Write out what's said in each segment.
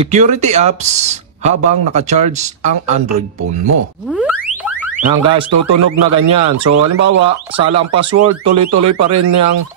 security apps habang naka-charge ang Android phone mo. Yan guys, tutunog na ganyan. So halimbawa, sala ang password, tuloy-tuloy pa rin yung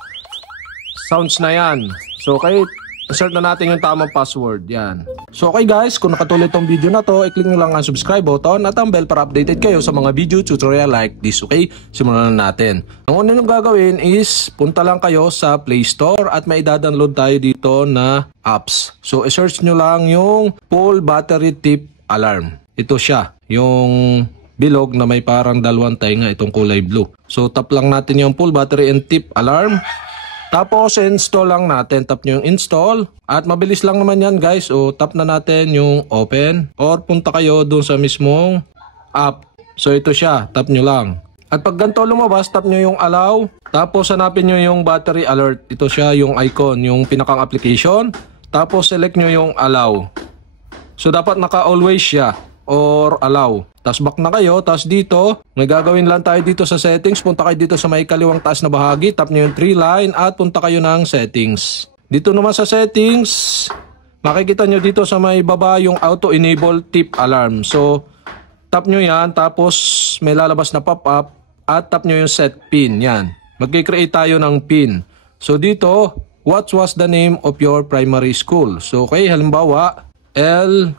sounds na yan. So okay, insert na natin yung tamang password. Yan. So okay guys, kung nakatulad tong video na to, i-click nyo lang ang subscribe button at ang bell para updated kayo sa mga video tutorial like this. Okay, simulan na natin. Ang una nyo gagawin is, punta lang kayo sa Play Store at may download tayo dito na apps. So i-search nyo lang yung full battery tip alarm. Ito siya, yung bilog na may parang dalawang tainga, itong kulay blue. So tap lang natin yung full battery and tip alarm. Tapos install lang natin, tap nyo yung install. At mabilis lang naman yan guys. O tap na natin yung open. Or punta kayo dun sa mismong app. So ito siya, tap nyo lang. At pag ganito lumabas, tap nyo yung allow. Tapos hanapin nyo yung battery alert. Ito siya yung icon, yung pinakang application. Tapos select nyo yung allow. So dapat naka-always siya or allow. Tapos back na kayo, tapos dito, may gagawin lang tayo dito sa settings. Punta kayo dito sa may kaliwang taas na bahagi, tap nyo yung 3 line at punta kayo ng settings. Dito naman sa settings, makikita nyo dito sa may baba yung auto-enable tip alarm. So, tap nyo yan, tapos may lalabas na pop-up at tap nyo yung set pin. Yan, mag-create tayo ng pin. So dito, what was the name of your primary school? So okay, halimbawa, LPNHS.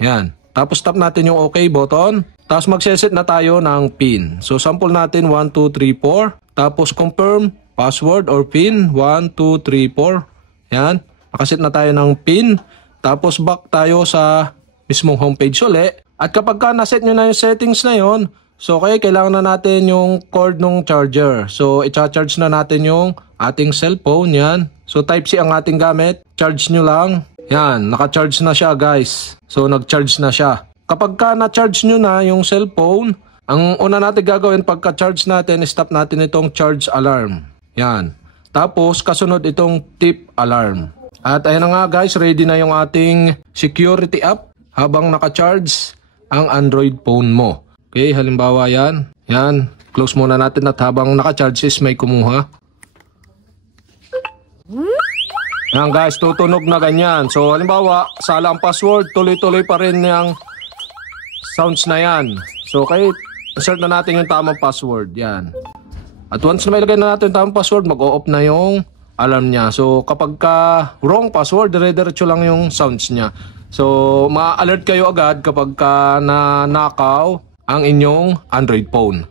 Yan. Tapos tap natin yung OK button. Tapos magseset na tayo ng PIN. So sample natin 1, 2, 3, 4. Tapos confirm password or PIN 1, 2, 3, 4. Yan. Nakaset na tayo ng PIN. Tapos back tayo sa mismong homepage uli. At kapag ka naset nyo na yung settings na yon, so okay, kailangan na natin yung cord ng charger. So i-charge na natin yung ating cellphone. Yan. So type C ang ating gamit. Charge nyo lang. Yan, naka-charge na siya guys. So nag-charge na siya. Kapag ka na-charge nyo na yung cellphone, ang una natin gagawin pagka-charge natin, stop natin itong charge alarm. Yan. Tapos kasunod itong tip alarm. At ayan na nga guys, ready na yung ating security app habang naka-charge ang Android phone mo. Okay, halimbawa yan. Yan, close muna natin at habang naka-charge is may kumuha. Yan guys, tutunog na ganyan. So halimbawa, sala ang password, tuloy-tuloy pa rin yung sounds na yan. So okay, insert na natin yung tamang password. Yan. At once na mailagay na natin yung tamang password, mag-o-off na yung alarm niya. So kapag ka wrong password, dire-diretso lang yung sounds niya. So ma-alert kayo agad kapag ka nanakaw ang inyong Android phone.